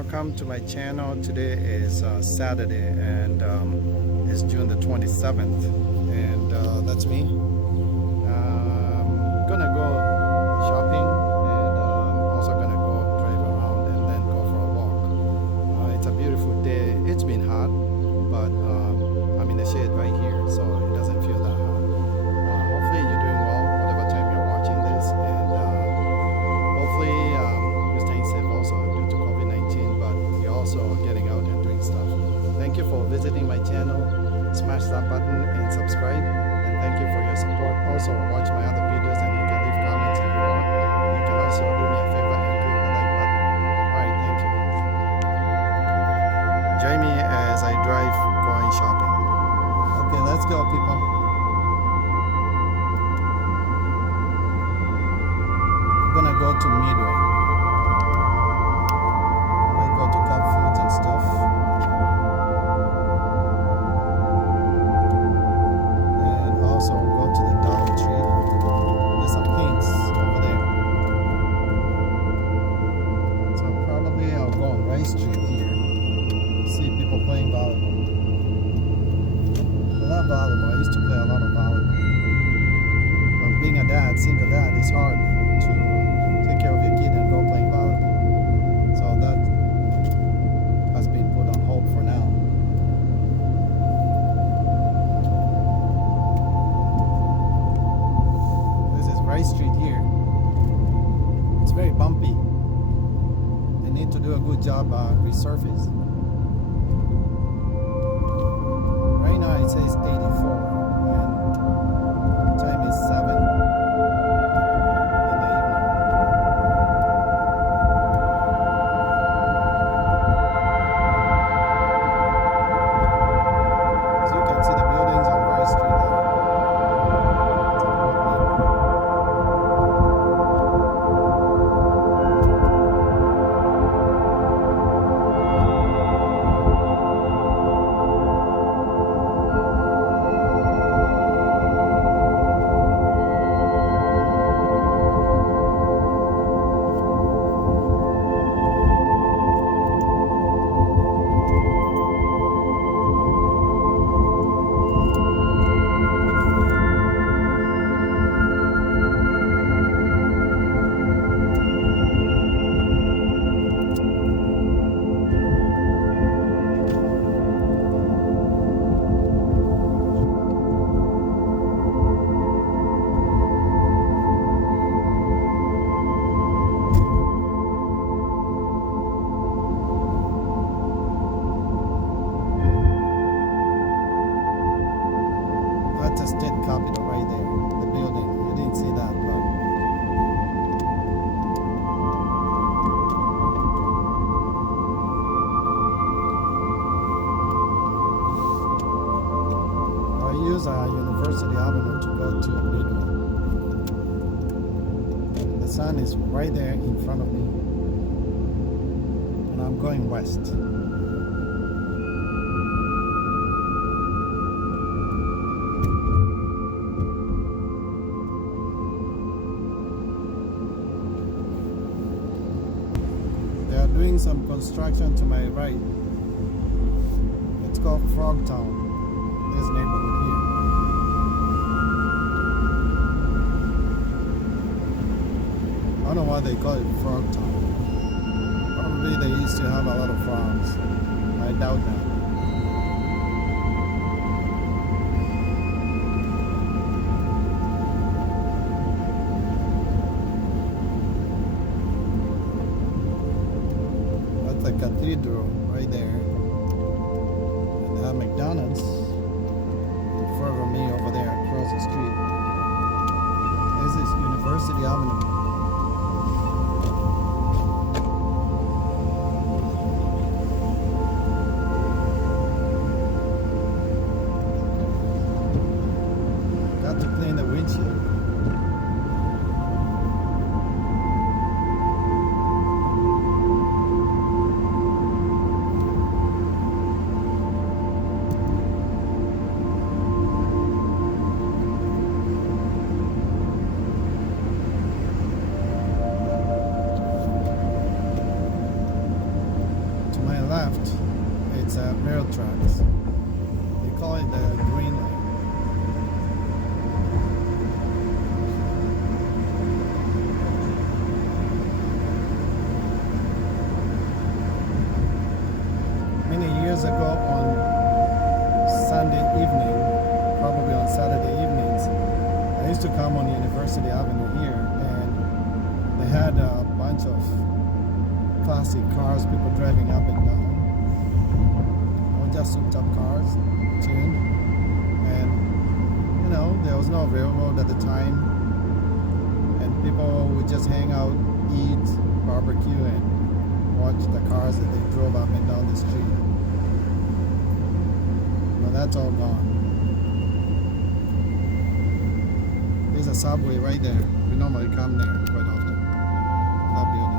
Welcome to my channel. Today is Saturday and it's June the 27th and that's me. Gonna go shopping and also gonna go drive around and then go for a walk. It's a beautiful day. It's been hot, but I'm in the shade right here, so it doesn't feel that hot. Hopefully you're doing well whatever time you're watching this, and hopefully you're staying safe also due to COVID-19, but you're also getting out and doing stuff. Thank you for visiting my channel. Smash that button and subscribe, and thank you for your support. Also watch my other videos and you can leave comments if you want. You can also do me a favor and click the like button. Alright, thank you. Join me as I drive going shopping. Okay, let's go people. I'm gonna go to Midway. I might go to Cup Foods and stuff. And also go to the Dollar Tree. There's some paints over there. So probably I'll go on Rice Street here. See people playing volleyball. Well, not volleyball. I used to play a lot of volleyball. But being a dad, single dad, it's hard to take care of your kid and go playing volleyball. So that has been put on hold for now. This is Rice Street here. It's very bumpy. They need to do a good job resurface. Right now it says 84 and time is 7 in the evening. As you can see the buildings on Rice Street there. It's a good neighborhood. That's a state capitol right there, the building. You didn't see that, but I use University Avenue to go to Midway. The sun is right there in front of me, and I'm going west. They are doing some construction to my right. It's called Frogtown, this neighborhood here. I don't know why they call it Frogtown. Probably they used to have a lot of frogs. I doubt that. That's the cathedral right there. And they have McDonald's in front of me over there across the street. This is University Avenue. Got to clean the windshield. left, it's rail tracks. They call it the green line. Many years ago on Sunday evening, probably on Saturday evenings, I used to come on University Avenue here, and they had a bunch of classic cars, people driving up and down. Or just souped up cars, tuned. And, there was no railroad at the time. And people would just hang out, eat, barbecue, and watch the cars that they drove up and down the street. But that's all gone. There's a subway right there. We normally come there quite often. That building.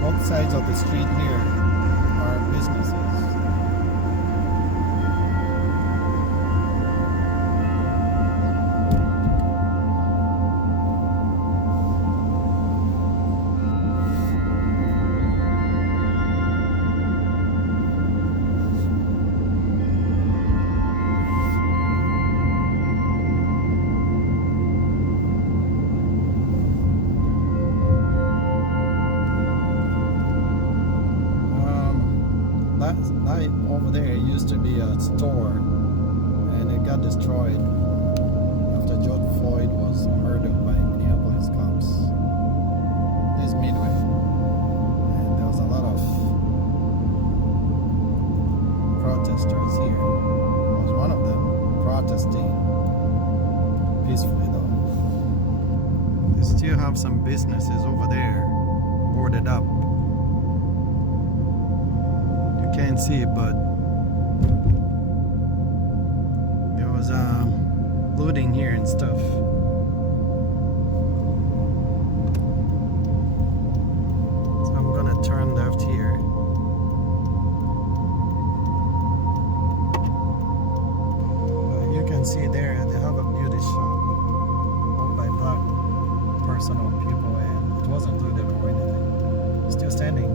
Both sides of the street here are businesses. That over there used to be a store, and it got destroyed after George Floyd was murdered by Minneapolis cops. This is Midway, and there was a lot of protesters here. I was one of them, protesting peacefully though. They still have some businesses over there boarded up. Can't see it, but there was looting here and stuff. So I'm gonna turn left here. You can see there they have a beauty shop owned by black person or people, and it wasn't looted or anything. Still standing.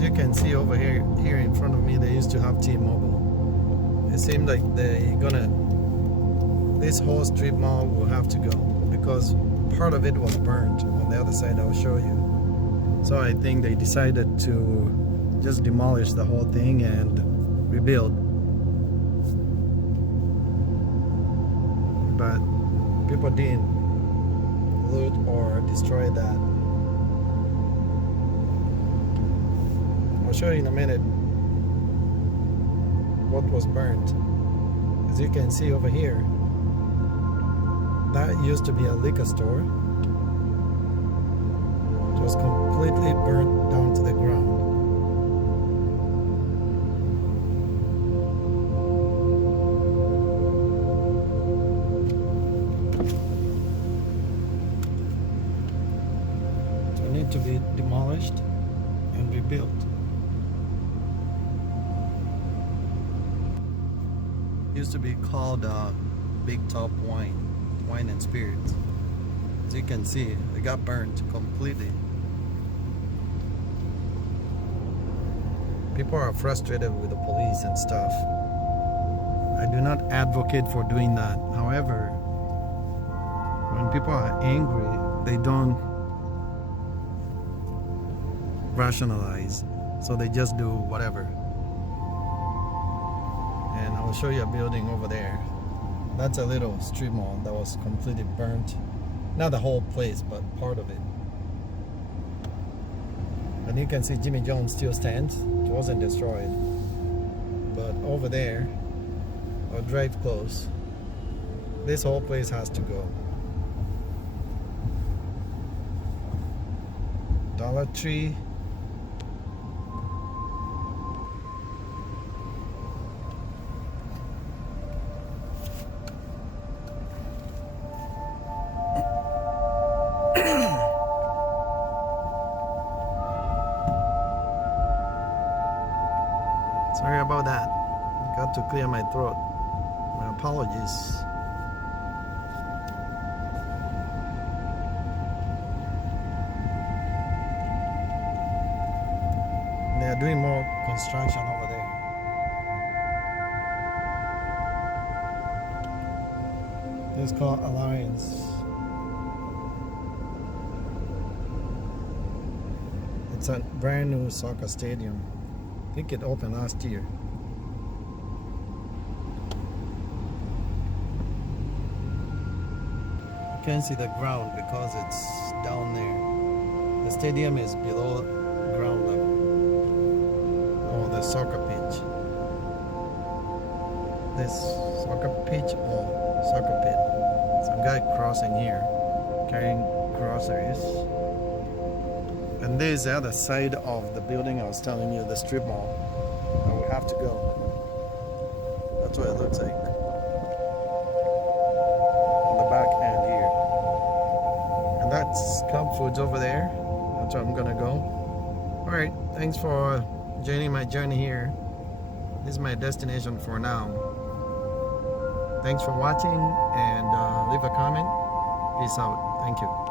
You can see over here in front of me, they used to have T-Mobile. It seemed like this whole strip mall will have to go because part of it was burnt on the other side. I'll show you. So I think they decided to just demolish the whole thing and rebuild. But people didn't loot or destroy that. I'll show you in a minute what was burnt. As you can see over here, that used to be a liquor store. It was completely burnt down to the ground. So it needs to be demolished and rebuilt. Used to be called Big Top Wine and Spirits. As you can see, it got burnt completely. People are frustrated with the police and stuff. I do not advocate for doing that. However, when people are angry, they don't rationalize, so they just do whatever. And I'll show you a building over there. That's a little strip mall that was completely burnt. Not the whole place, but part of it. And you can see Jimmy Jones still stands. It wasn't destroyed. But over there, I'll drive close. This whole place has to go. Dollar Tree. Sorry about that. Got to clear my throat. My apologies. They are doing more construction over there. This is called Alliance. It's a brand new soccer stadium. I think it opened last year. You can't see the ground because it's down there. The stadium is below ground level. Or the soccer pitch. This soccer pitch or soccer pit. Some guy crossing here, carrying groceries. And there's the other side of the building I was telling you, the strip mall. And we have to go. That's what it looks like. On the back end here. And that's Cub Foods over there. That's where I'm gonna go. Alright, thanks for joining my journey here. This is my destination for now. Thanks for watching and leave a comment. Peace out. Thank you.